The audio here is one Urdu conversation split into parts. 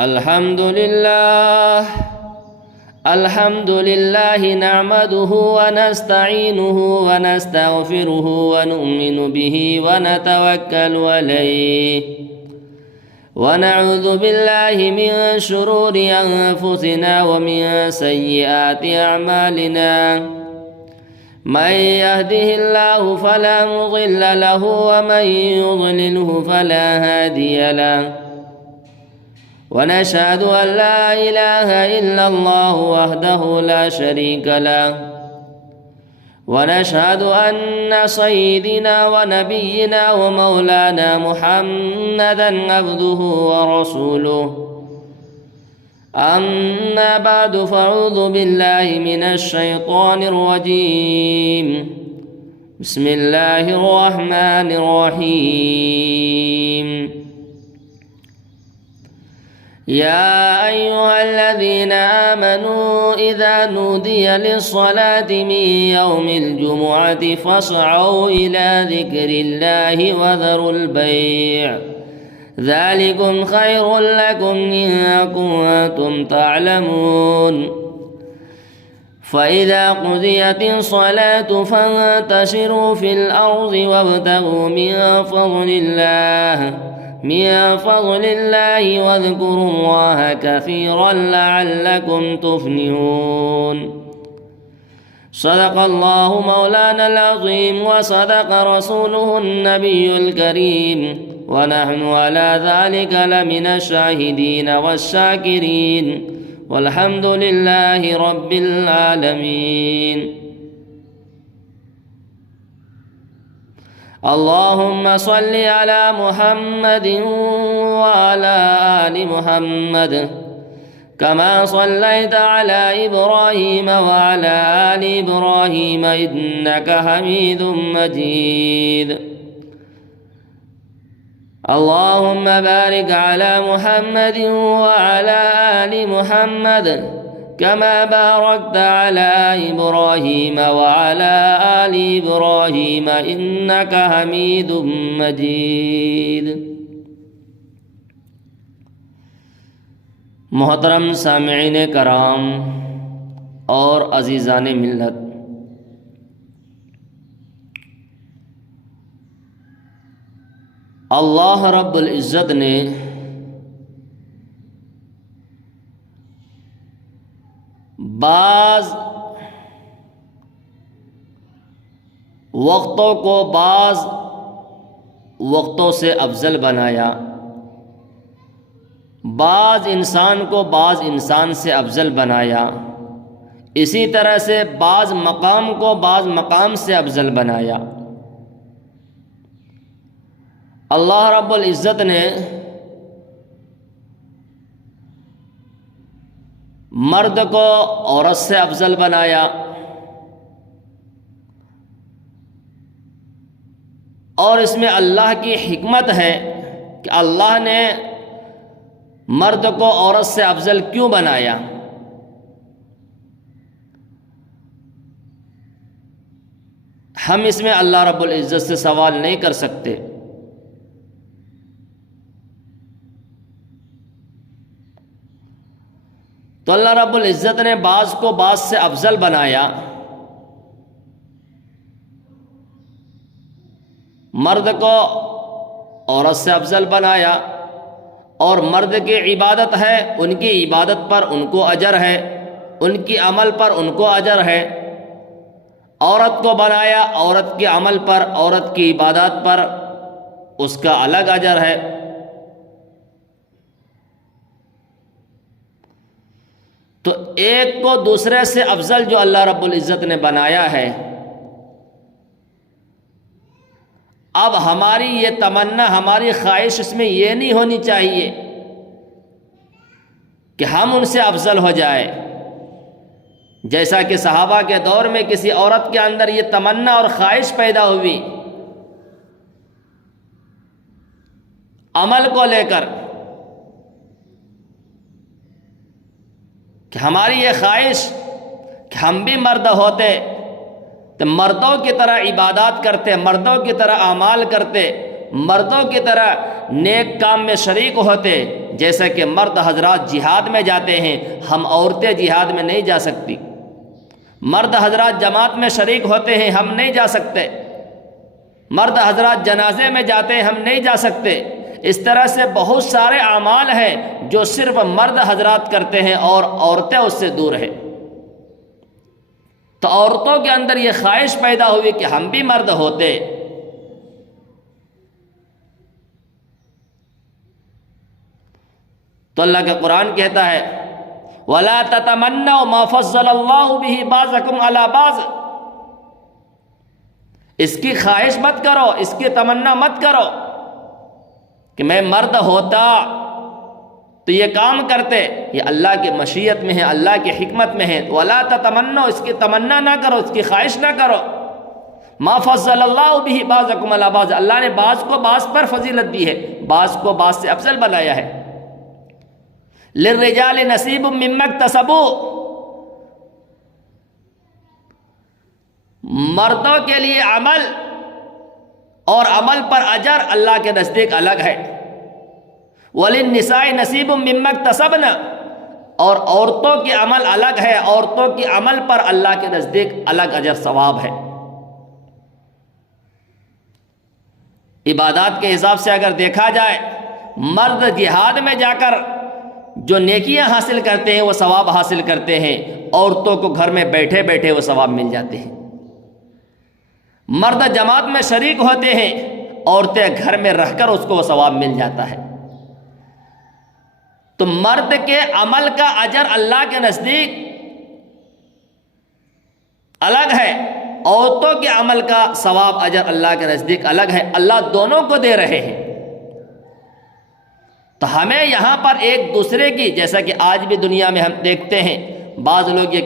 الحمد لله نعمده ونستعينه ونستغفره ونؤمن به ونتوكل عليه ونعوذ بالله من شرور أنفسنا ومن سيئات أعمالنا من يهده الله فلا مضل له ومن يضلله فلا هادي له ونشهد أن لا إله إلا الله وحده لا شريك له ونشهد أن سيدنا ونبينا ومولانا محمدا عبده ورسوله أما بعد فأعوذ بالله من الشيطان الرجيم بسم الله الرحمن الرحيم يا أيها الذين آمنوا إذا نودي للصلاة من يوم الجمعة فاسعوا إلى ذكر الله وذروا البيع ذلكم خير لكم إن كنتم تعلمون فإذا قضيت الصلاة فانتشروا في الأرض وابتغوا من فضل الله واذكروا الله كثيرا لعلكم تفلحون صدق الله مولانا العظيم وصدق رسوله النبي الكريم ونحن على ذلك لمن الشاهدين والشاكرين والحمد لله رب العالمين اللهم صل على محمد وعلى آل محمد كما صليت على إبراهيم وعلى آل إبراهيم إنك حميد مجيد اللهم بارك على محمد وعلى آل محمد كما باركت على إبراهيم وعلى آل إبراهيم إنك حميد مجيد محترم سامعین کرام اور عزیزان ملت، اللہ رب العزت نے بعض وقتوں کو بعض وقتوں سے افضل بنایا، بعض انسان کو بعض انسان سے افضل بنایا، اسی طرح سے بعض مقام کو بعض مقام سے افضل بنایا۔ اللہ رب العزت نے مرد کو عورت سے افضل بنایا، اور اس میں اللہ کی حکمت ہے کہ اللہ نے مرد کو عورت سے افضل کیوں بنایا۔ ہم اس میں اللہ رب العزت سے سوال نہیں کر سکتے۔ تو اللہ رب العزت نے بعض کو بعض سے افضل بنایا، مرد کو عورت سے افضل بنایا، اور مرد کی عبادت ہے، ان کی عبادت پر ان کو اجر ہے، ان کی عمل پر ان کو اجر ہے۔ عورت کو بنایا، عورت کے عمل پر، عورت کی عبادت پر اس کا الگ اجر ہے۔ تو ایک کو دوسرے سے افضل جو اللہ رب العزت نے بنایا ہے، اب ہماری یہ تمنا، ہماری خواہش اس میں یہ نہیں ہونی چاہیے کہ ہم ان سے افضل ہو جائے، جیسا کہ صحابہ کے دور میں کسی عورت کے اندر یہ تمنا اور خواہش پیدا ہوئی عمل کو لے کر کہ ہماری یہ خواہش کہ ہم بھی مرد ہوتے تو مردوں کی طرح عبادات کرتے، مردوں کی طرح اعمال کرتے، مردوں کی طرح نیک کام میں شریک ہوتے، جیسا کہ مرد حضرات جہاد میں جاتے ہیں، ہم عورتیں جہاد میں نہیں جا سکتی۔ مرد حضرات جماعت میں شریک ہوتے ہیں، ہم نہیں جا سکتے۔ مرد حضرات جنازے میں جاتے ہیں، ہم نہیں جا سکتے۔ اس طرح سے بہت سارے اعمال ہیں جو صرف مرد حضرات کرتے ہیں اور عورتیں اس سے دور ہیں۔ تو عورتوں کے اندر یہ خواہش پیدا ہوئی کہ ہم بھی مرد ہوتے۔ تو اللہ کا قرآن کہتا ہے وَلَا تَتَمَنَّوْا مَا فَضَّلَ اللَّهُ بِهِ بَعْضَكُمْ عَلَى بَعْضٍ، اس کی خواہش مت کرو، اس کی تمنا مت کرو کہ میں مرد ہوتا تو یہ کام کرتے۔ یہ اللہ کی مشیت میں ہے، اللہ کی حکمت میں ہے۔ وَلَا تَتَمَنَّوْا، اس کی تمنا نہ کرو، اس کی خواہش نہ کرو۔ مَا فَضَّلَ اللَّهُ بِهِ بَعْضَكُمْ عَلَى بَعْضٍ، اللہ نے بعض کو بعض پر فضیلت دی ہے، بعض کو بعض سے افضل بنایا ہے۔ لِلرِّجَالِ نَصِيبٌ مِّمَّا اكْتَسَبُوا، مردوں کے لیے عمل اور عمل پر اجر اللہ کے نزدیک الگ ہے۔ وَلِلنِّسَاءِ نَصِيبٌ مِّمَّا اكْتَسَبْنَ، اور عورتوں کی عمل الگ ہے، عورتوں کی عمل پر اللہ کے نزدیک الگ اجر ثواب ہے۔ عبادات کے حساب سے اگر دیکھا جائے، مرد جہاد میں جا کر جو نیکیاں حاصل کرتے ہیں وہ ثواب حاصل کرتے ہیں، عورتوں کو گھر میں بیٹھے بیٹھے وہ ثواب مل جاتے ہیں۔ مرد جماعت میں شریک ہوتے ہیں، عورتیں گھر میں رہ کر اس کو وہ ثواب مل جاتا ہے۔ تو مرد کے عمل کا اجر اللہ کے نزدیک الگ ہے، عورتوں کے عمل کا ثواب اجر اللہ کے نزدیک الگ ہے۔ اللہ دونوں کو دے رہے ہیں۔ تو ہمیں یہاں پر ایک دوسرے کی، جیسا کہ آج بھی دنیا میں ہم دیکھتے ہیں، بعض لوگ یہ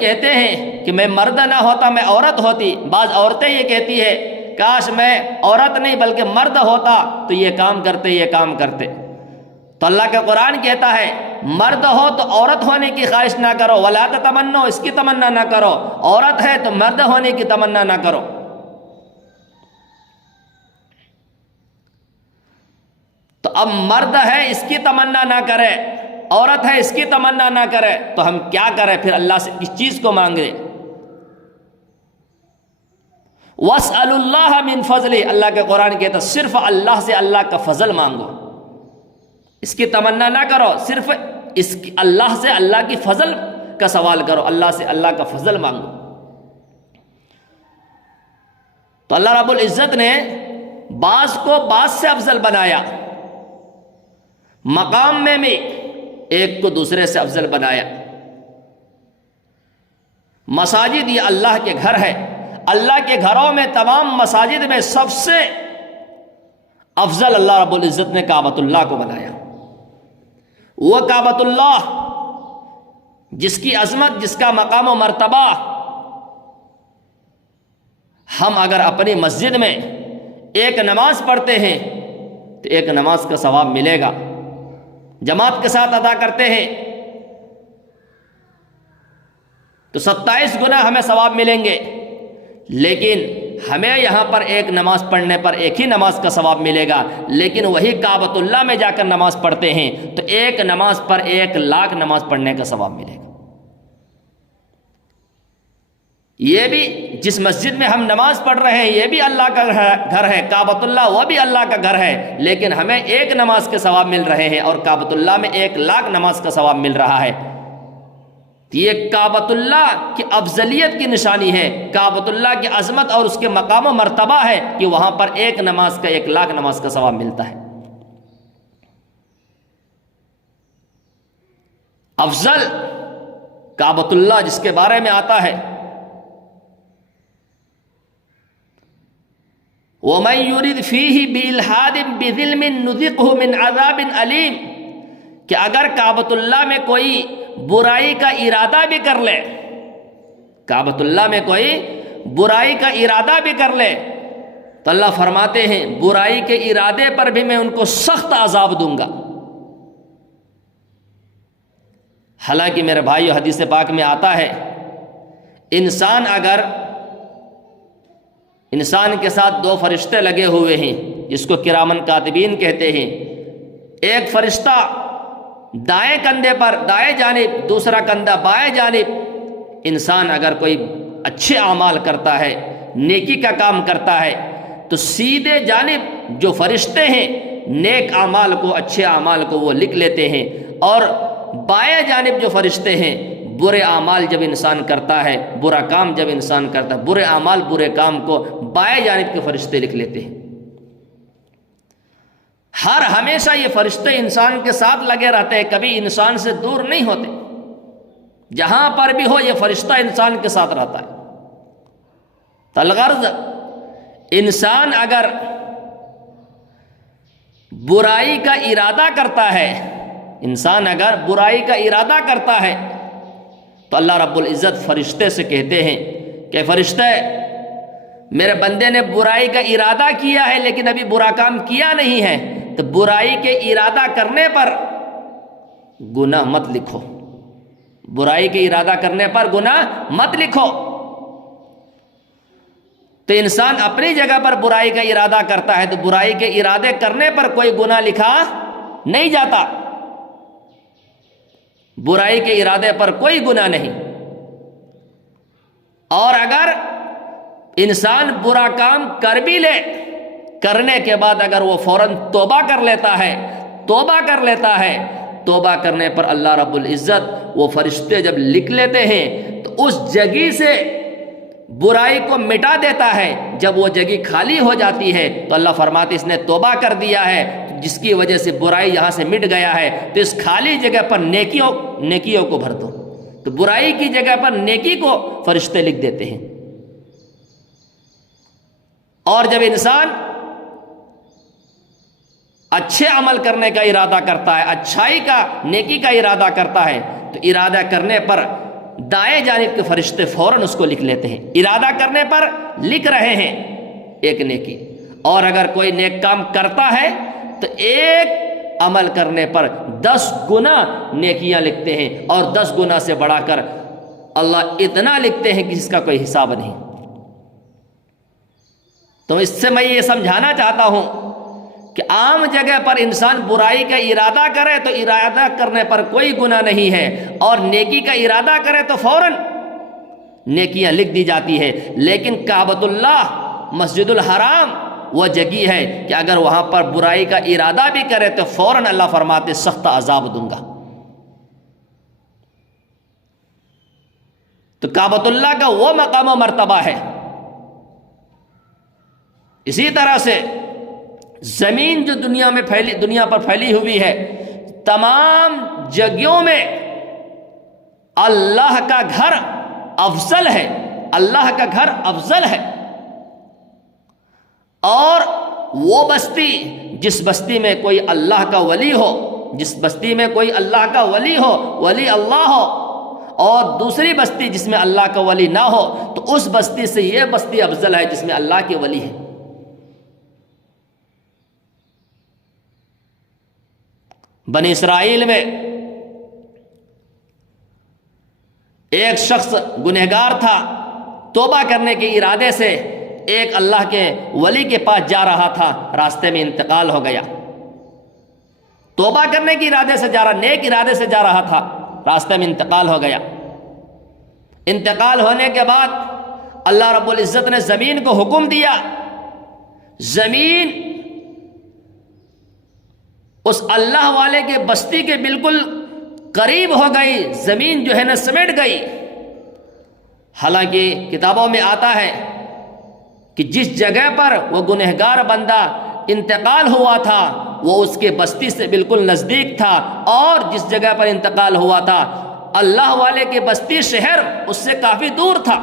کہتے ہیں کہ میں مرد نہ ہوتا میں عورت ہوتی۔ بعض عورتیں یہ کہتی ہے کاش میں عورت نہیں بلکہ مرد ہوتا تو یہ کام کرتے، یہ کام کرتے۔ تو اللہ کا قرآن کہتا ہے مرد ہو تو عورت ہونے کی خواہش نہ کرو، وَلَا تَتَمَنَّوْا، اس کی تمنا نہ کرو۔ عورت ہے تو مرد ہونے کی تمنا نہ کرو۔ تو اب مرد ہے اس کی تمنا نہ کرے، عورت ہے اس کی تمنا نہ کرے، تو ہم کیا کریں پھر؟ اللہ سے اس چیز کو مانگے۔ وَاسْأَلُوا اللَّهَ مِنْ فَضْلِهِ، اللہ کے قرآن کہتا صرف اللہ سے اللہ کا فضل مانگو، اس کی تمنا نہ کرو، صرف اللہ سے اللہ کی فضل کا سوال کرو، اللہ سے اللہ کا فضل مانگو۔ تو اللہ رب العزت نے بعض کو بعض سے افضل بنایا، مقام میں بھی ایک کو دوسرے سے افضل بنایا۔ مساجد یہ اللہ کے گھر ہے، اللہ کے گھروں میں تمام مساجد میں سب سے افضل اللہ رب العزت نے کعبۃ اللہ کو بنایا۔ وہ کعبۃ اللہ جس کی عظمت، جس کا مقام و مرتبہ ہم اگر اپنی مسجد میں ایک نماز پڑھتے ہیں تو ایک نماز کا ثواب ملے گا، جماعت کے ساتھ ادا کرتے ہیں تو 27 گنا ہمیں ثواب ملیں گے، لیکن ہمیں یہاں پر ایک نماز پڑھنے پر ایک ہی نماز کا ثواب ملے گا، لیکن وہی کعبۃ اللہ میں جا کر نماز پڑھتے ہیں تو ایک نماز پر 1,00,000 نماز پڑھنے کا ثواب ملے گا۔ یہ بھی جس مسجد میں ہم نماز پڑھ رہے ہیں یہ بھی اللہ کا گھر ہے، کعبۃ اللہ وہ بھی اللہ کا گھر ہے، لیکن ہمیں ایک نماز کے ثواب مل رہے ہیں اور کعبۃ اللہ میں 1,00,000 نماز کا ثواب مل رہا ہے۔ یہ کعبۃ اللہ کی افضلیت کی نشانی ہے، کعبۃ اللہ کی عظمت اور اس کے مقام و مرتبہ ہے کہ وہاں پر ایک نماز کا 1,00,000 نماز کا ثواب ملتا ہے۔ افضل کعبۃ اللہ جس کے بارے میں آتا ہے وَمَن يُرِدْ فِيهِ بِإِلْحَادٍ بِظِلْمٍ نُذِقْهُ مِنْ عَذَابٍ أَلِيمٍ، کہ اگر کعبۃ اللہ میں کوئی برائی کا ارادہ بھی کر لے، کعبۃ اللہ میں کوئی برائی کا ارادہ بھی کر لے تو اللہ فرماتے ہیں برائی کے ارادے پر بھی میں ان کو سخت عذاب دوں گا۔ حالانکہ میرے بھائیو حدیث پاک میں آتا ہے انسان کے ساتھ 2 فرشتے لگے ہوئے ہیں، جس کو کرامن کاتبین کہتے ہیں. ایک فرشتہ دائیں کندھے پر دائیں جانب، دوسرا کندھا بائیں جانب. انسان اگر کوئی اچھے اعمال کرتا ہے، نیکی کا کام کرتا ہے، تو سیدھے جانب جو فرشتے ہیں نیک اعمال کو، اچھے اعمال کو وہ لکھ لیتے ہیں، اور بائیں جانب جو فرشتے ہیں برے اعمال جب انسان کرتا ہے، برا کام جب انسان کرتا ہے، برے اعمال برے کام کو بائیں جانب کے فرشتے لکھ لیتے ہیں. ہمیشہ یہ فرشتے انسان کے ساتھ لگے رہتے ہیں، کبھی انسان سے دور نہیں ہوتے. جہاں پر بھی ہو یہ فرشتہ انسان کے ساتھ رہتا ہے. الغرض انسان اگر برائی کا ارادہ کرتا ہے، انسان اگر برائی کا ارادہ کرتا ہے تو اللہ رب العزت فرشتے سے کہتے ہیں کہ فرشتے، میرے بندے نے برائی کا ارادہ کیا ہے لیکن ابھی برا کام کیا نہیں ہے، تو برائی کے ارادہ کرنے پر گناہ مت لکھو، برائی کے ارادہ کرنے پر گناہ مت لکھو. تو انسان اپنی جگہ پر برائی کا ارادہ کرتا ہے تو برائی کے ارادے کرنے پر کوئی گناہ لکھا نہیں جاتا، برائی کے ارادے پر کوئی گناہ نہیں. اور اگر انسان برا کام کر بھی لے، کرنے کے بعد اگر وہ فوراً توبہ کر لیتا ہے، توبہ کرنے پر اللہ رب العزت وہ فرشتے جب لکھ لیتے ہیں تو اس جگہ سے برائی کو مٹا دیتا ہے. جب وہ جگہ خالی ہو جاتی ہے تو اللہ فرماتے اس نے توبہ کر دیا ہے، جس کی وجہ سے برائی یہاں سے مٹ گیا ہے، تو اس خالی جگہ پر نیکیوں کو بھر دو. تو برائی کی جگہ پر نیکی کو فرشتے لکھ دیتے ہیں. اور جب انسان اچھے عمل کرنے کا ارادہ کرتا ہے، اچھائی کا، نیکی کا ارادہ کرتا ہے، تو ارادہ کرنے پر دائیں جانب کے فرشتے فوراً اس کو لکھ لیتے ہیں. ارادہ کرنے پر لکھ رہے ہیں ایک نیکی. اور اگر کوئی نیک کام کرتا ہے تو ایک عمل کرنے پر 10 گنا نیکیاں لکھتے ہیں، اور 10 گنا سے بڑھا کر اللہ اتنا لکھتے ہیں کہ جس کا کوئی حساب نہیں. تو اس سے میں یہ سمجھانا چاہتا ہوں کہ عام جگہ پر انسان برائی کا ارادہ کرے تو ارادہ کرنے پر کوئی گناہ نہیں ہے، اور نیکی کا ارادہ کرے تو فوراً نیکیاں لکھ دی جاتی ہے. لیکن کعبۃ اللہ، مسجد الحرام وہ جگہ ہے کہ اگر وہاں پر برائی کا ارادہ بھی کرے تو فوراً اللہ فرماتے سخت عذاب دوں گا. تو کعبۃ اللہ کا وہ مقام و مرتبہ ہے. اسی طرح سے زمین جو دنیا پر پھیلی ہوئی ہے، تمام جگہوں میں اللہ کا گھر افضل ہے، اللہ کا گھر افضل ہے. اور وہ بستی، جس بستی میں کوئی اللہ کا ولی ہو، جس بستی میں کوئی اللہ کا ولی ہو، ولی اللہ ہو، اور دوسری بستی جس میں اللہ کا ولی نہ ہو، تو اس بستی سے یہ بستی افضل ہے جس میں اللہ کے ولی ہے. بنی اسرائیل میں ایک شخص گنہگار تھا، توبہ کرنے کے ارادے سے ایک اللہ کے ولی کے پاس جا رہا تھا، راستے میں انتقال ہو گیا. توبہ کرنے کے ارادے سے جا رہا، نیک ارادے سے جا رہا تھا، راستے میں انتقال ہو گیا. انتقال ہونے کے بعد اللہ رب العزت نے زمین کو حکم دیا، زمین اس اللہ والے کے بستی کے بالکل قریب ہو گئی، زمین جو ہے نا سمیٹ گئی. حالانکہ کتابوں میں آتا ہے کہ جس جگہ پر وہ گنہگار بندہ انتقال ہوا تھا وہ اس کے بستی سے بالکل نزدیک تھا، اور جس جگہ پر انتقال ہوا تھا اللہ والے کے بستی شہر اس سے کافی دور تھا.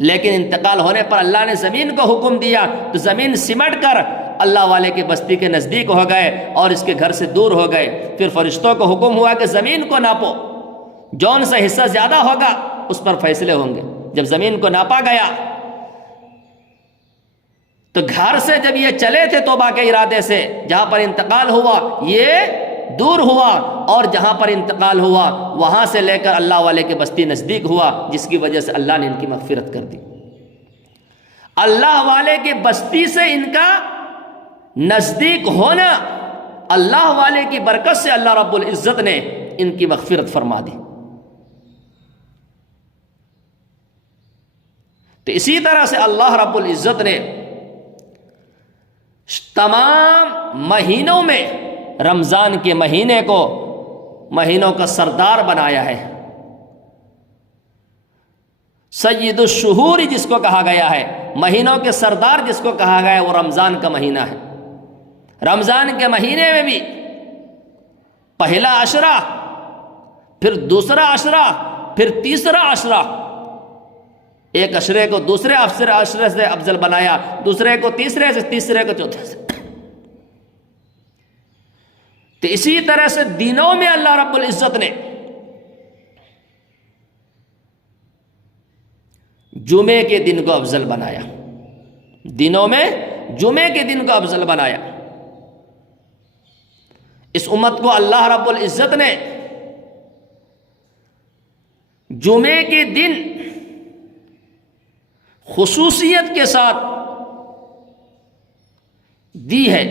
لیکن انتقال ہونے پر اللہ نے زمین کو حکم دیا تو زمین سمٹ کر اللہ والے کے بستی کے نزدیک ہو گئے اور اس کے گھر سے دور ہو گئے. پھر فرشتوں کو حکم ہوا کہ زمین کو ناپو، جون سا حصہ زیادہ ہوگا اس پر فیصلے ہوں گے. جب زمین کو ناپا گیا تو گھر سے جب یہ چلے تھے توبہ کے ارادے سے، جہاں پر انتقال ہوا یہ دور ہوا، اور جہاں پر انتقال ہوا وہاں سے لے کر اللہ والے کے بستی نزدیک ہوا، جس کی وجہ سے اللہ نے ان کی مغفرت کر دی. اللہ والے کے بستی سے ان کا نزدیک ہونا اللہ والے کی برکت سے اللہ رب العزت نے ان کی مغفرت فرما دی۔ تو اسی طرح سے اللہ رب العزت نے تمام مہینوں میں رمضان کے مہینے کو مہینوں کا سردار بنایا ہے۔ سید الشہور جس کو کہا گیا ہے، مہینوں کے سردار جس کو کہا گیا ہے، وہ رمضان کا مہینہ ہے۔ رمضان کے مہینے میں بھی پہلا عشرہ، پھر دوسرا عشرہ، پھر تیسرا عشرہ، ایک عشرے کو دوسرے عشرے سے افضل بنایا، دوسرے کو تیسرے سے، تیسرے کو چوتھے سے۔ تو اسی طرح سے دنوں میں اللہ رب العزت نے جمعے کے دن کو افضل بنایا، دنوں میں جمعے کے دن کو افضل بنایا۔ اس امت کو اللہ رب العزت نے جمعے کے دن خصوصیت کے ساتھ دی ہے۔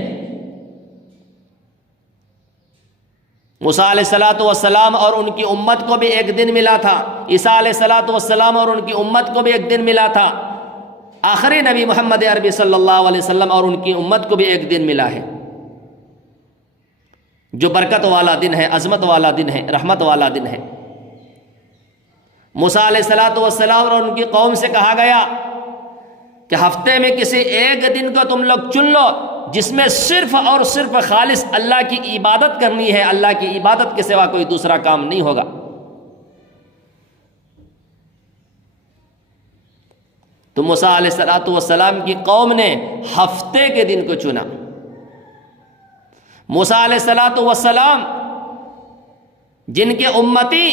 موسیٰ علیہ السلام اور ان کی امت کو بھی ایک دن ملا تھا، عیسیٰ علیہ السلام اور ان کی امت کو بھی ایک دن ملا تھا، آخری نبی محمد عربی صلی اللہ علیہ وسلم اور ان کی امت کو بھی ایک دن ملا ہے، جو برکت والا دن ہے، عظمت والا دن ہے، رحمت والا دن ہے۔ موسیٰ علیہ السلام اور ان کی قوم سے کہا گیا کہ ہفتے میں کسی ایک دن کو تم لوگ چن لو جس میں صرف اور صرف خالص اللہ کی عبادت کرنی ہے، اللہ کی عبادت کے سوا کوئی دوسرا کام نہیں ہوگا۔ تو موسیٰ علیہ السلام کی قوم نے ہفتے کے دن کو چنا۔ موسیٰ علیہ السلام جن کے امتی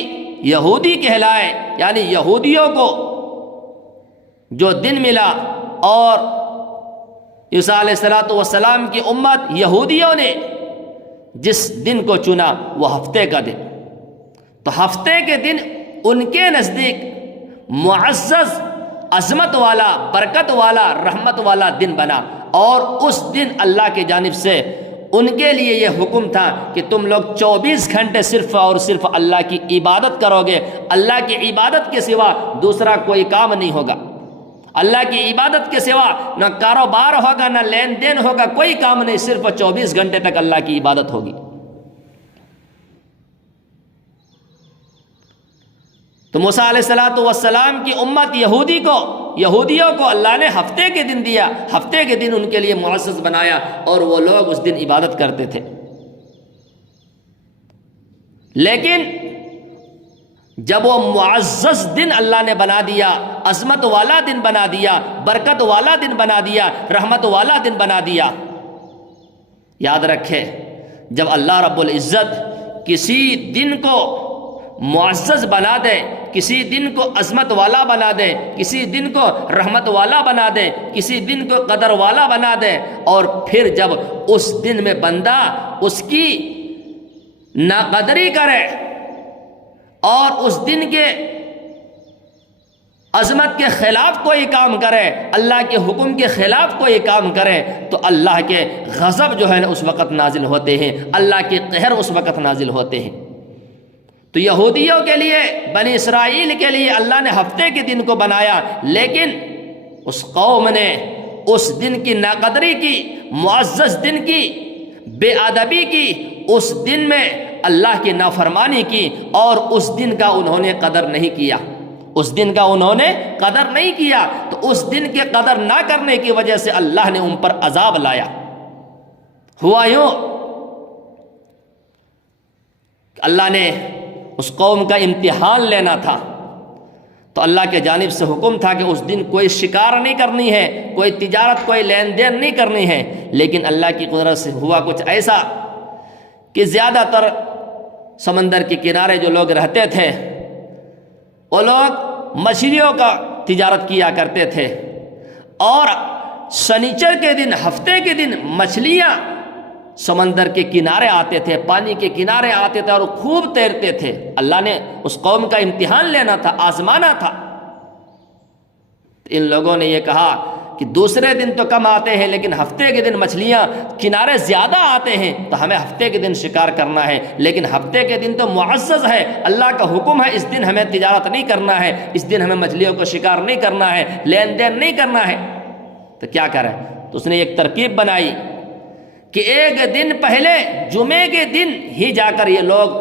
یہودی کہلائے، یعنی یہودیوں کو جو دن ملا، اور عیسیٰ علیہ السلام کی امت یہودیوں نے جس دن کو چنا وہ ہفتے کا دن۔ تو ہفتے کے دن ان کے نزدیک معزز، عظمت والا، برکت والا، رحمت والا دن بنا، اور اس دن اللہ کی جانب سے ان کے لیے یہ حکم تھا کہ تم لوگ 24 گھنٹے صرف اور صرف اللہ کی عبادت کرو گے، اللہ کی عبادت کے سوا دوسرا کوئی کام نہیں ہوگا، اللہ کی عبادت کے سوا نہ کاروبار ہوگا، نہ لین دین ہوگا، کوئی کام نہیں، صرف 24 گھنٹے تک اللہ کی عبادت ہوگی۔ تو موسیٰ علیہ السلام کی امت یہودیوں کو اللہ نے ہفتے کے دن دیا، ہفتے کے دن ان کے لیے معزز بنایا، اور وہ لوگ اس دن عبادت کرتے تھے۔ لیکن جب وہ معزز دن اللہ نے بنا دیا، عظمت والا دن بنا دیا، برکت والا دن بنا دیا، رحمت والا دن بنا دیا، یاد رکھے جب اللہ رب العزت کسی دن کو معزز بنا دے، کسی دن کو عظمت والا بنا دے، کسی دن کو رحمت والا بنا دے، کسی دن کو قدر والا بنا دے، اور پھر جب اس دن میں بندہ اس کی ناقدری کرے اور اس دن کے عظمت کے خلاف کوئی کام کرے، اللہ کے حکم کے خلاف کوئی کام کرے، تو اللہ کے غضب جو ہے نا اس وقت نازل ہوتے ہیں، اللہ کے قہر اس وقت نازل ہوتے ہیں۔ تو یہودیوں کے لیے، بنی اسرائیل کے لیے اللہ نے ہفتے کے دن کو بنایا، لیکن اس قوم نے اس دن کی ناقدری کی، معزز دن کی بے ادبی کی، اس دن میں اللہ کی نافرمانی کی، اور اس دن کا انہوں نے قدر نہیں کیا، اس دن کا انہوں نے قدر نہیں کیا، تو اس دن کے قدر نہ کرنے کی وجہ سے اللہ نے ان پر عذاب لایا۔ ہوا یوں، اللہ نے اس قوم کا امتحان لینا تھا، تو اللہ کے جانب سے حکم تھا کہ اس دن کوئی شکار نہیں کرنی ہے، کوئی تجارت، کوئی لین دین نہیں کرنی ہے، لیکن اللہ کی قدرت سے ہوا کچھ ایسا کہ زیادہ تر سمندر کے کنارے جو لوگ رہتے تھے وہ لوگ مچھلیوں کا تجارت کیا کرتے تھے، اور شنیچر کے دن، ہفتے کے دن مچھلیاں سمندر کے کنارے آتے تھے، پانی کے کنارے آتے تھے اور خوب تیرتے تھے۔ اللہ نے اس قوم کا امتحان لینا تھا، آزمانا تھا۔ ان لوگوں نے یہ کہا کہ کہ دوسرے دن تو کم آتے ہیں لیکن ہفتے کے دن مچھلیاں کنارے زیادہ آتے ہیں، تو ہمیں ہفتے کے دن شکار کرنا ہے، لیکن ہفتے کے دن تو معزز ہے، اللہ کا حکم ہے اس دن ہمیں تجارت نہیں کرنا ہے، اس دن ہمیں مچھلیوں کو شکار نہیں کرنا ہے، لین دین نہیں کرنا ہے، تو کیا کریں؟ تو اس نے ایک ترکیب بنائی کہ ایک دن پہلے جمعے کے دن ہی جا کر یہ لوگ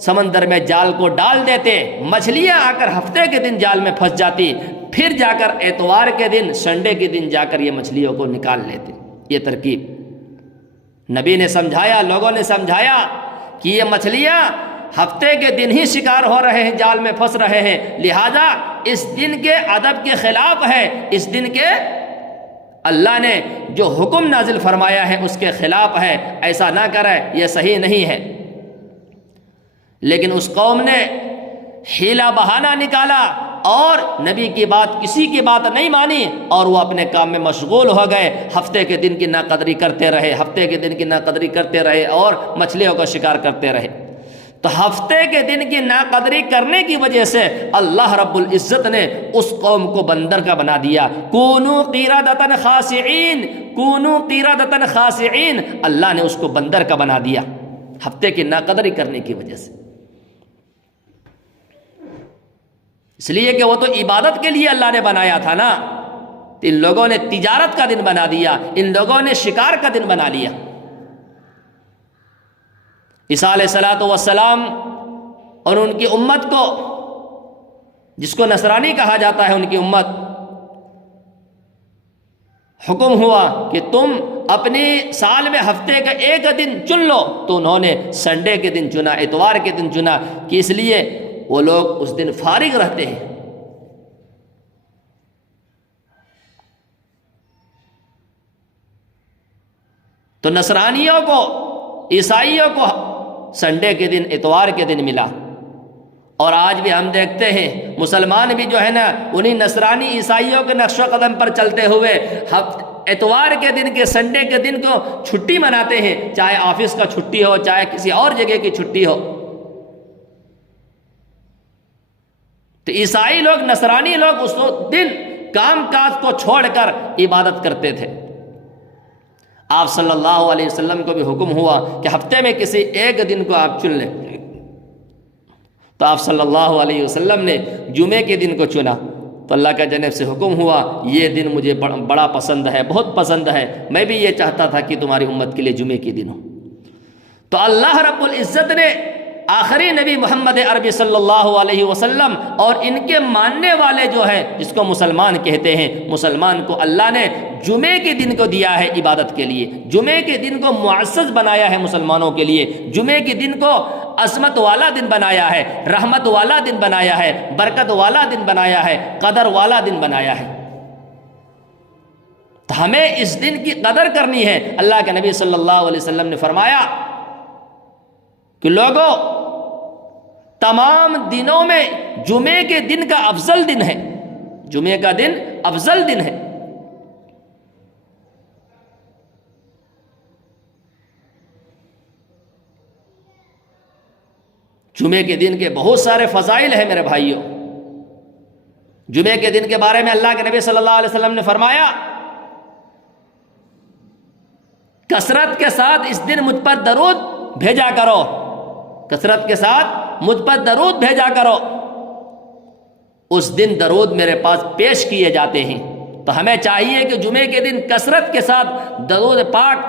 سمندر میں جال کو ڈال دیتے، مچھلیاں آ کر ہفتے کے دن جال میں پھنس جاتی، پھر جا کر اتوار کے دن سنڈے کے دن جا کر یہ مچھلیوں کو نکال لیتے۔ یہ ترکیب نبی نے سمجھایا، لوگوں نے سمجھایا کہ یہ مچھلیاں ہفتے کے دن ہی شکار ہو رہے ہیں، جال میں پھنس رہے ہیں، لہذا اس دن کے ادب کے خلاف ہے، اس دن کے اللہ نے جو حکم نازل فرمایا ہے اس کے خلاف ہے، ایسا نہ کرے، یہ صحیح نہیں ہے۔ لیکن اس قوم نے حیلہ بہانہ نکالا اور نبی کی بات، کسی کی بات نہیں مانی، اور وہ اپنے کام میں مشغول ہو گئے، ہفتے کے دن کی ناقدری کرتے رہے، ہفتے کے دن کی ناقدری کرتے رہے اور مچھلیوں کا شکار کرتے رہے۔ تو ہفتے کے دن کی ناقدری کرنے کی وجہ سے اللہ رب العزت نے اس قوم کو بندر کا بنا دیا۔ کونوا قردۃ خاسئین، کونوا قردۃ خاسئین، اللہ نے اس کو بندر کا بنا دیا ہفتے کی ناقدری کرنے کی وجہ سے، اس لیے کہ وہ تو عبادت کے لیے اللہ نے بنایا تھا نا۔ ان لوگوں نے تجارت کا دن بنا دیا، ان لوگوں نے شکار کا دن بنا لیا۔ عیسیٰ علیہ الصلوۃ والسلام اور ان کی امت کو، جس کو نصرانی کہا جاتا ہے، ان کی امت، حکم ہوا کہ تم اپنی سال میں ہفتے کا ایک دن چن لو، تو انہوں نے سنڈے کے دن چنا، اتوار کے دن چنا، کہ اس لیے وہ لوگ اس دن فارغ رہتے ہیں۔ تو نصرانیوں کو، عیسائیوں کو سنڈے کے دن، اتوار کے دن ملا، اور آج بھی ہم دیکھتے ہیں مسلمان بھی جو ہے نا انہی نصرانی عیسائیوں کے نقش و قدم پر چلتے ہوئے اتوار کے دن کے، سنڈے کے دن کو چھٹی مناتے ہیں، چاہے آفس کا چھٹی ہو، چاہے کسی اور جگہ کی چھٹی ہو۔ تو عیسائی لوگ، نصرانی لوگ اس دن کام کاج کو چھوڑ کر عبادت کرتے تھے۔ آپ صلی اللہ علیہ وسلم کو بھی حکم ہوا کہ ہفتے میں کسی ایک دن کو آپ چن لیں، تو آپ صلی اللہ علیہ وسلم نے جمعے کے دن کو چنا، تو اللہ کا جانب سے حکم ہوا یہ دن مجھے بڑا پسند ہے، بہت پسند ہے، میں بھی یہ چاہتا تھا کہ تمہاری امت کے لیے جمعے کے دن ہو۔ تو اللہ رب العزت نے آخری نبی محمد عربی صلی اللہ علیہ وسلم اور ان کے ماننے والے جو ہے، جس کو مسلمان کہتے ہیں، مسلمان کو اللہ نے جمعے کے دن کو دیا ہے عبادت کے لیے، جمعے کے دن کو معزز بنایا ہے مسلمانوں کے لیے، جمعے کے دن کو عظمت والا دن بنایا ہے، رحمت والا دن بنایا ہے، برکت والا دن بنایا ہے، قدر والا دن بنایا ہے۔ تو ہمیں اس دن کی قدر کرنی ہے۔ اللہ کے نبی صلی اللہ علیہ وسلم نے فرمایا کہ لوگوں، تمام دنوں میں جمعے کے دن کا افضل دن ہے، جمعے کا دن افضل دن ہے۔ جمعے کے دن کے بہت سارے فضائل ہیں میرے بھائیوں۔ جمعے کے دن کے بارے میں اللہ کے نبی صلی اللہ علیہ وسلم نے فرمایا، کثرت کے ساتھ اس دن مجھ پر درود بھیجا کرو، کثرت کے ساتھ مجھ پر درود بھیجا کرو۔ اس دن درود میرے پاس پیش کیے جاتے ہیں۔ تو ہمیں چاہیے کہ جمعے کے دن کثرت کے ساتھ درود پاک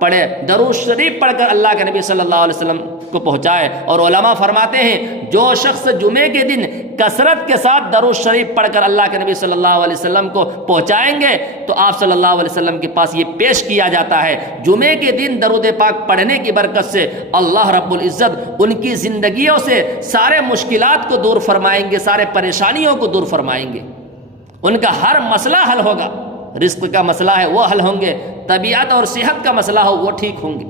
پڑھے، درود شریف پڑھ کر اللہ کے نبی صلی اللہ علیہ وسلم کو پہنچائے۔ اور علماء فرماتے ہیں جو شخص جمعے کے دن کثرت کے ساتھ درود شریف پڑھ کر اللہ کے نبی صلی اللہ علیہ وسلم کو پہنچائیں گے تو آپ صلی اللہ علیہ وسلم کے پاس یہ پیش کیا جاتا ہے، جمعے کے دن درود پاک پڑھنے کی برکت سے اللہ رب العزت ان کی زندگیوں سے سارے مشکلات کو دور فرمائیں گے، سارے پریشانیوں کو دور فرمائیں گے، ان کا ہر مسئلہ حل ہوگا۔ رزق کا مسئلہ ہے وہ حل ہوں گے، طبیعت اور صحت کا مسئلہ ہو وہ ٹھیک ہوں گے۔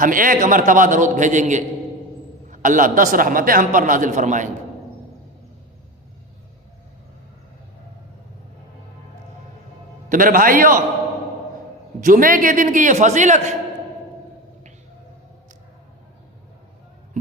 ہم ایک مرتبہ درود بھیجیں گے، اللہ 10 رحمتیں ہم پر نازل فرمائیں گے۔ تو میرے بھائیوں، جمعے کے دن کی یہ فضیلت ہے،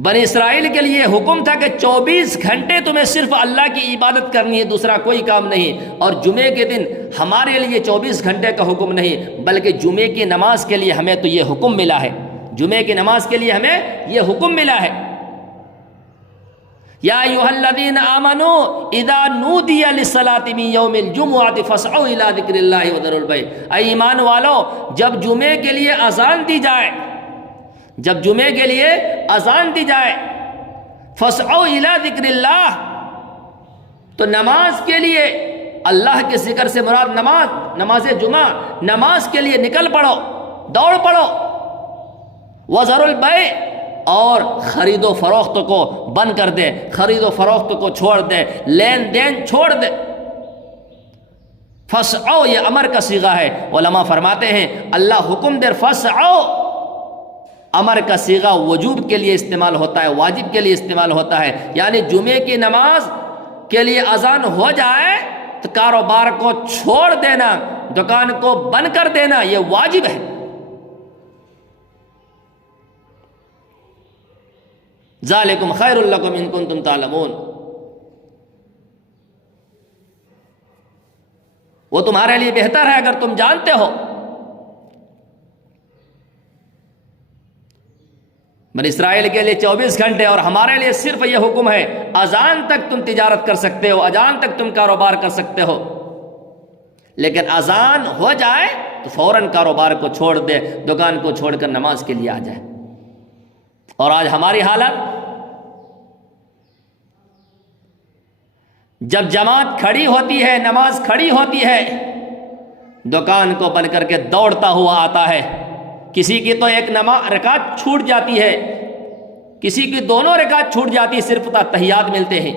بنی اسرائیل کے لیے حکم تھا کہ 24 گھنٹے تمہیں صرف اللہ کی عبادت کرنی ہے، دوسرا کوئی کام نہیں۔ اور جمعے کے دن ہمارے لیے 24 گھنٹے کا حکم نہیں، بلکہ جمعے کی نماز کے لیے ہمیں تو یہ حکم ملا ہے، جمعے کی نماز کے لیے ہمیں یہ حکم ملا ہے۔ یا ایھا الذین آمنوا اذا نودی للصلاۃ من یوم الجمعۃ فاسعوا الی ذکر اللہ وذروا البیع، اے ایمان والو جب جمعے کے لیے اذان دی جائے، جب جمعے کے لیے اذان دی جائے، فاسعوا الی ذکر اللہ، تو نماز کے لیے، اللہ کے ذکر سے مراد نماز جمعہ، نماز کے لیے نکل پڑو، دوڑ پڑو۔ وذروا البیع، اور خرید و فروخت کو بند کر دے، خرید و فروخت کو چھوڑ دے، لین دین چھوڑ دے۔ فاسعوا یہ امر کا صیغہ ہے، علماء فرماتے ہیں اللہ حکم دے فاسعوا، امر کا صیغہ وجوب کے لیے استعمال ہوتا ہے، واجب کے لیے استعمال ہوتا ہے، یعنی جمعے کی نماز کے لیے اذان ہو جائے تو کاروبار کو چھوڑ دینا، دکان کو بند کر دینا، یہ واجب ہے۔ ذالکم خیر لکم ان کنتم تعلمون، وہ تمہارے لیے بہتر ہے اگر تم جانتے ہو۔ بنی اسرائیل کے لیے 24 گھنٹے اور ہمارے لیے صرف یہ حکم ہے، اذان تک تم تجارت کر سکتے ہو، اذان تک تم کاروبار کر سکتے ہو، لیکن اذان ہو جائے تو فوراً کاروبار کو چھوڑ دے، دکان کو چھوڑ کر نماز کے لیے آ جائے۔ اور آج ہماری حالت، جب جماعت کھڑی ہوتی ہے، نماز کھڑی ہوتی ہے، دکان کو بند کر کے دوڑتا ہوا آتا ہے، کسی کی تو ایک رکعت چھوٹ جاتی ہے، کسی کی دونوں رکعت چھوٹ جاتی ہے، صرف تحیات ملتے ہیں۔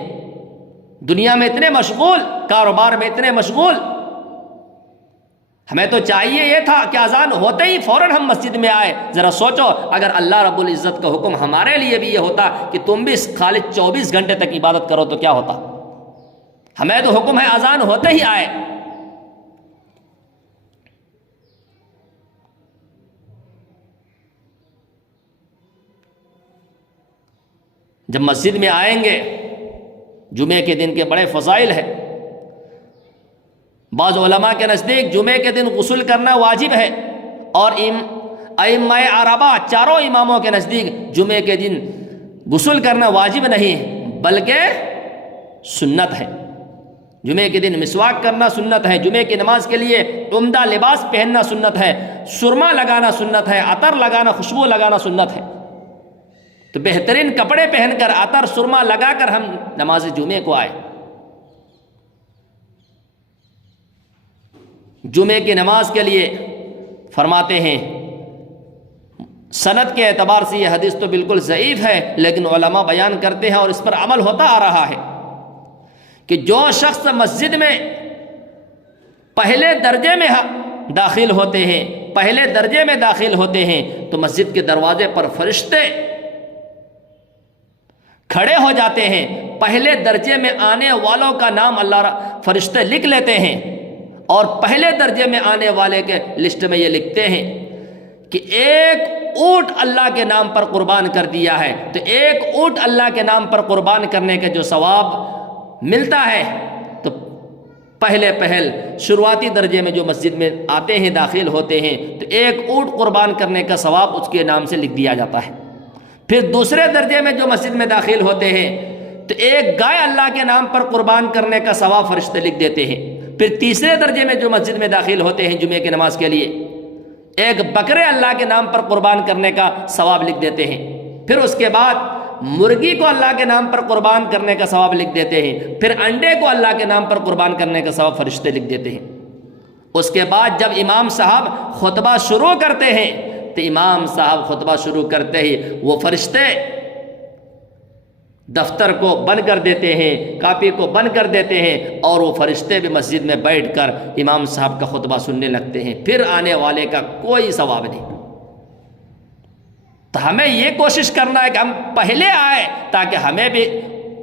دنیا میں اتنے مشغول، کاروبار میں اتنے مشغول، ہمیں تو چاہیے یہ تھا کہ اذان ہوتے ہی فوراً ہم مسجد میں آئے۔ ذرا سوچو اگر اللہ رب العزت کا حکم ہمارے لیے بھی یہ ہوتا کہ تم بھی خالص 24 گھنٹے تک عبادت کرو تو کیا ہوتا؟ ہمیں تو حکم ہے اذان ہوتے ہی آئے۔ جب مسجد میں آئیں گے، جمعے کے دن کے بڑے فضائل ہیں۔ بعض علماء کے نزدیک جمعے کے دن غسل کرنا واجب ہے، اور ائمہ اربعہ چاروں اماموں کے نزدیک جمعے کے دن غسل کرنا واجب نہیں بلکہ سنت ہے۔ جمعے کے دن مسواک کرنا سنت ہے، جمعے کی نماز کے لیے عمدہ لباس پہننا سنت ہے، سرما لگانا سنت ہے، عطر لگانا، خوشبو لگانا سنت ہے۔ تو بہترین کپڑے پہن کر، عطر سرما لگا کر ہم نماز جمعے کو آئے۔ جمعے کی نماز کے لیے فرماتے ہیں، سند کے اعتبار سے یہ حدیث تو بالکل ضعیف ہے، لیکن علماء بیان کرتے ہیں اور اس پر عمل ہوتا آ رہا ہے کہ جو شخص مسجد میں پہلے درجے میں داخل ہوتے ہیں، پہلے درجے میں داخل ہوتے ہیں، تو مسجد کے دروازے پر فرشتے کھڑے ہو جاتے ہیں، پہلے درجے میں آنے والوں کا نام اللہ فرشتے لکھ لیتے ہیں، اور پہلے درجے میں آنے والے کے لسٹ میں یہ لکھتے ہیں کہ ایک اونٹ اللہ کے نام پر قربان کر دیا ہے، تو ایک اونٹ اللہ کے نام پر قربان کرنے کے جو ثواب ملتا ہے، تو پہل شروعاتی درجے میں جو مسجد میں آتے ہیں، داخل ہوتے ہیں، تو ایک اونٹ قربان کرنے کا ثواب اس کے نام سے لکھ دیا جاتا ہے۔ پھر دوسرے درجے میں جو مسجد میں داخل ہوتے ہیں تو ایک گائے اللہ کے نام پر قربان کرنے کا ثواب فرشتے لکھ دیتے ہیں۔ پھر تیسرے درجے میں جو مسجد میں داخل ہوتے ہیں جمعے کی نماز کے لیے، ایک بکرے اللہ کے نام پر قربان کرنے کا ثواب لکھ دیتے ہیں۔ پھر اس کے بعد مرغی کو اللہ کے نام پر قربان کرنے کا ثواب لکھ دیتے ہیں۔ پھر انڈے کو اللہ کے نام پر قربان کرنے کا ثواب فرشتے لکھ دیتے ہیں۔ اس کے بعد جب امام صاحب خطبہ شروع کرتے ہیں تو امام صاحب خطبہ شروع کرتے ہی وہ فرشتے دفتر کو بند کر دیتے ہیں، کاپی کو بند کر دیتے ہیں، اور وہ فرشتے بھی مسجد میں بیٹھ کر امام صاحب کا خطبہ سننے لگتے ہیں۔ پھر آنے والے کا کوئی ثواب نہیں۔ تو ہمیں یہ کوشش کرنا ہے کہ ہم پہلے آئے تاکہ ہمیں بھی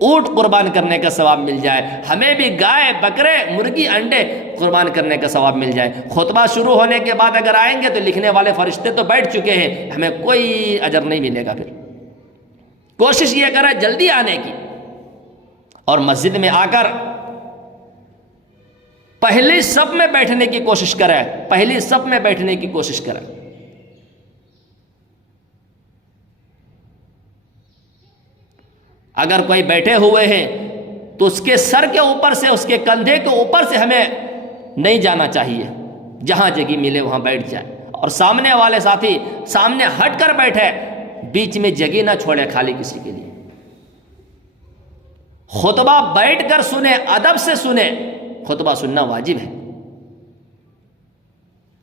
اونٹ قربان کرنے کا ثواب مل جائے، ہمیں بھی گائے، بکرے، مرغی، انڈے قربان کرنے کا ثواب مل جائے۔ خطبہ شروع ہونے کے بعد اگر آئیں گے تو لکھنے والے فرشتے تو بیٹھ چکے ہیں، ہمیں کوئی اجر نہیں ملے گا، پھر کوشش یہ کرے جلدی آنے کی، اور مسجد میں آ کر پہلی صف میں بیٹھنے کی کوشش کرے، پہلی صف میں بیٹھنے کی کوشش کرے۔ اگر کوئی بیٹھے ہوئے ہیں تو اس کے سر کے اوپر سے، اس کے کندھے کے اوپر سے ہمیں نہیں جانا چاہیے، جہاں جگہ ملے وہاں بیٹھ جائے، اور سامنے والے ساتھی سامنے ہٹ کر بیٹھے، بیچ میں جگہ نہ چھوڑے خالی کسی کے لیے۔ خطبہ بیٹھ کر سنے، ادب سے سنے، خطبہ سننا واجب ہے۔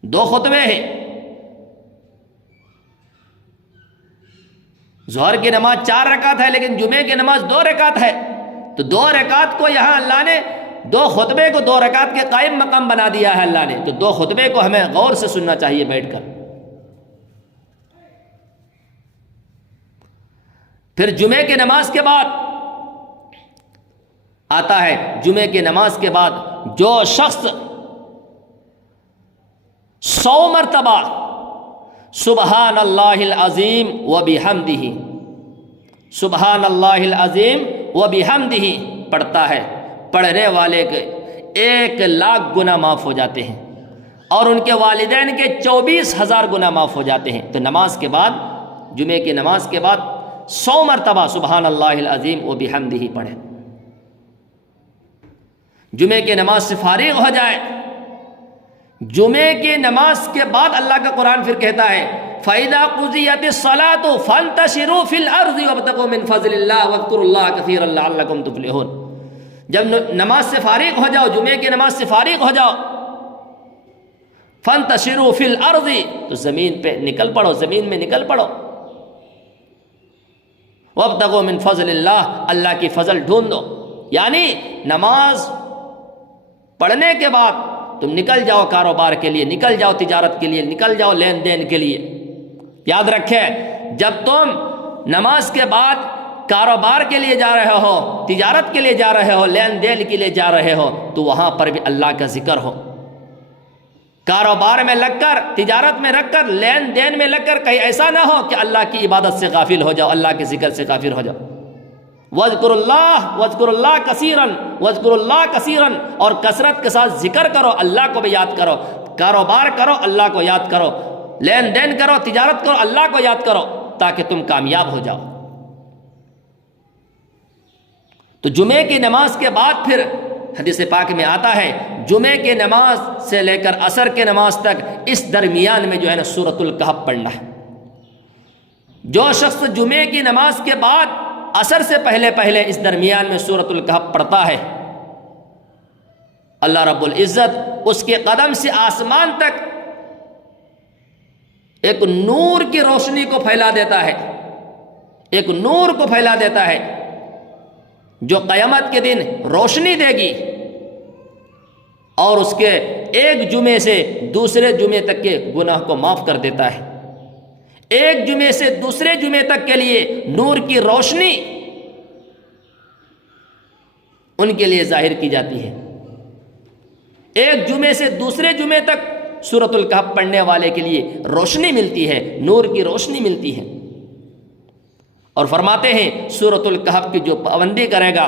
2 خطبے ہیں، ظہر کی نماز 4 رکعت ہے، لیکن جمعے کی نماز 2 رکعت ہے، تو 2 رکعت کو یہاں اللہ نے 2 خطبے کو 2 رکعت کے قائم مقام بنا دیا ہے اللہ نے، تو 2 خطبے کو ہمیں غور سے سننا چاہیے بیٹھ کر۔ پھر جمعے کی نماز کے بعد آتا ہے، جمعے کی نماز کے بعد جو شخص 100 مرتبہ سبحان اللہ العظیم وبحمدہ، سبحان اللہ العظیم وبحمدہ پڑھتا ہے، پڑھنے والے کے 1,00,000 گناہ معاف ہو جاتے ہیں، اور ان کے والدین کے 24,000 گناہ معاف ہو جاتے ہیں۔ تو نماز کے بعد، جمعے کی نماز کے بعد 100 مرتبہ سبحان اللہ العظیم وبحمدہ پڑھیں۔ جمعے کی نماز سے فارغ ہو جائے، جمعے کی نماز کے بعد اللہ کا قرآن پھر کہتا ہے فَإِذَا قُضِيَتِ الصَّلَاةُ فَانتَشِرُوا فِي الْأَرْضِ وَابْتَغُوا مِنْ فَضْلِ اللَّهِ وَاذْكُرُوا اللَّهَ كَثِيرًا لَعَلَّكُمْ تُفْلِحُونَ۔ جب نماز سے فارغ ہو جاؤ، جمعے کی نماز سے فارغ ہو جاؤ، فَانتَشِرُوا فِي الْأَرْضِ، تو زمین پہ نکل پڑو، زمین میں نکل پڑو، وَابْتَغُوا مِنْ فَضْلِ اللَّهِ، اللہ کی فضل ڈھونڈ دو، یعنی نماز پڑھنے کے بعد تم نکل جاؤ کاروبار کے لیے، نکل جاؤ تجارت کے لیے، نکل جاؤ لین دین کے لیے۔ یاد رکھیں، جب تم نماز کے بعد کاروبار کے لیے جا رہے ہو، تجارت کے لیے جا رہے ہو، لین دین کے لیے جا رہے ہو، تو وہاں پر بھی اللہ کا ذکر ہو۔ کاروبار میں لگ کر، تجارت میں رکھ کر، لین دین میں لگ کر کہیں ایسا نہ ہو کہ اللہ کی عبادت سے غافل ہو جاؤ، اللہ کے ذکر سے غافل ہو جاؤ۔ وَاذْكُرُوا اللَّهَ وَاذْكُرُوا اللَّهَ كَثِيرًا وَاذْكُرُوا اللَّهَ كَثِيرًا، اور کثرت کے ساتھ ذکر کرو، اللہ کو بھی یاد کرو، کاروبار کرو اللہ کو یاد کرو، لین دین کرو، تجارت کرو اللہ کو یاد کرو، تاکہ تم کامیاب ہو جاؤ۔ تو جمعے کی نماز کے بعد پھر حدیث پاک میں آتا ہے جمعے کی نماز سے لے کر عصر کے نماز تک اس درمیان میں جو ہے نا سورۃ الکہف پڑھنا ہے۔ جو شخص جمعے کی نماز کے بعد عصر سے پہلے پہلے اس درمیان میں سورۃ الکہف پڑھتا ہے، اللہ رب العزت اس کے قدم سے آسمان تک ایک نور کی روشنی کو پھیلا دیتا ہے، ایک نور کو پھیلا دیتا ہے جو قیامت کے دن روشنی دے گی، اور اس کے ایک جمعے سے دوسرے جمعے تک کے گناہ کو معاف کر دیتا ہے۔ ایک جمعے سے دوسرے جمعے تک کے لیے نور کی روشنی ان کے لیے ظاہر کی جاتی ہے۔ ایک جمعے سے دوسرے جمعے تک سورۃ الکہف پڑھنے والے کے لیے روشنی ملتی ہے، نور کی روشنی ملتی ہے۔ اور فرماتے ہیں سورۃ الکہف کی جو پابندی کرے گا،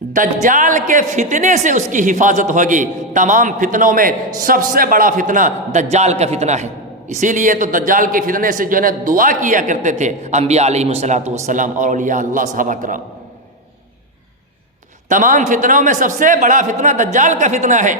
دجال کے فتنے سے اس کی حفاظت ہوگی۔ تمام فتنوں میں سب سے بڑا فتنہ دجال کا فتنہ ہے، اسی لیے تو دجال کے فتنے سے جو ہے نا دعا کیا کرتے تھے انبیاء علیہ الصلوۃ والسلام اور اولیاء اللہ صحابہ کرام۔ تمام فتنوں میں سب سے بڑا فتنہ دجال کا فتنہ ہے،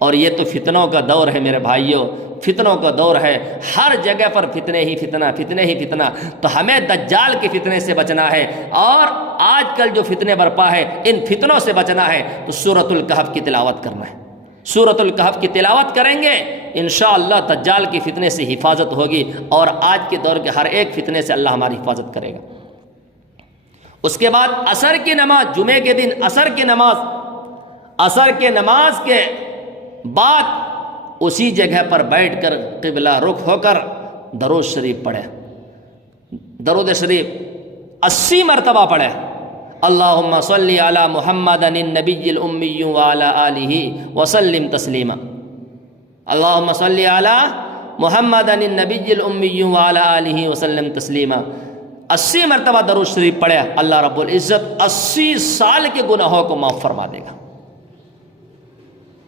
اور یہ تو فتنوں کا دور ہے میرے بھائیوں، فتنوں کا دور ہے، ہر جگہ پر فتنے ہی فتنہ، فتنے ہی فتنہ۔ تو ہمیں دجال کے فتنے سے بچنا ہے، اور آج کل جو فتنے برپا ہے ان فتنوں سے بچنا ہے، تو سورۃ الکہف کی تلاوت کرنا ہے۔ سورۃ الکہف کی تلاوت کریں گے انشاءاللہ دجال کی فتنے سے حفاظت ہوگی، اور آج کے دور کے ہر ایک فتنے سے اللہ ہماری حفاظت کرے گا۔ اس کے بعد عصر کی نماز، جمعے کے دن عصر کی نماز، عصر کے نماز کے بعد اسی جگہ پر بیٹھ کر قبلہ رخ ہو کر درود شریف پڑھے، درود شریف 80 مرتبہ پڑھے۔ اللہم صلی علی محمد النبی الامی وعلی آلہ وسلم تسلیما، اللہم صلی علی محمد النبی الامی وعلی آلہ وسلم تسلیما۔ 80 مرتبہ درود شریف پڑھے، اللہ رب العزت 80 سال کے گناہوں کو معاف فرما دے گا۔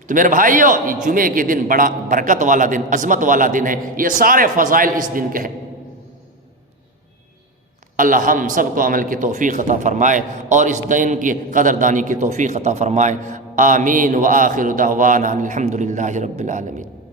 تو میرے بھائیو، یہ جمعے کے دن بڑا برکت والا دن، عظمت والا دن ہے، یہ سارے فضائل اس دن کے ہیں۔ اللہ ہم سب کو عمل کی توفیق عطا فرمائے اور اس دین کی قدردانی کی توفیق عطا فرمائے۔ آمین۔ وآخر دعوانا الحمدللہ رب العالمین۔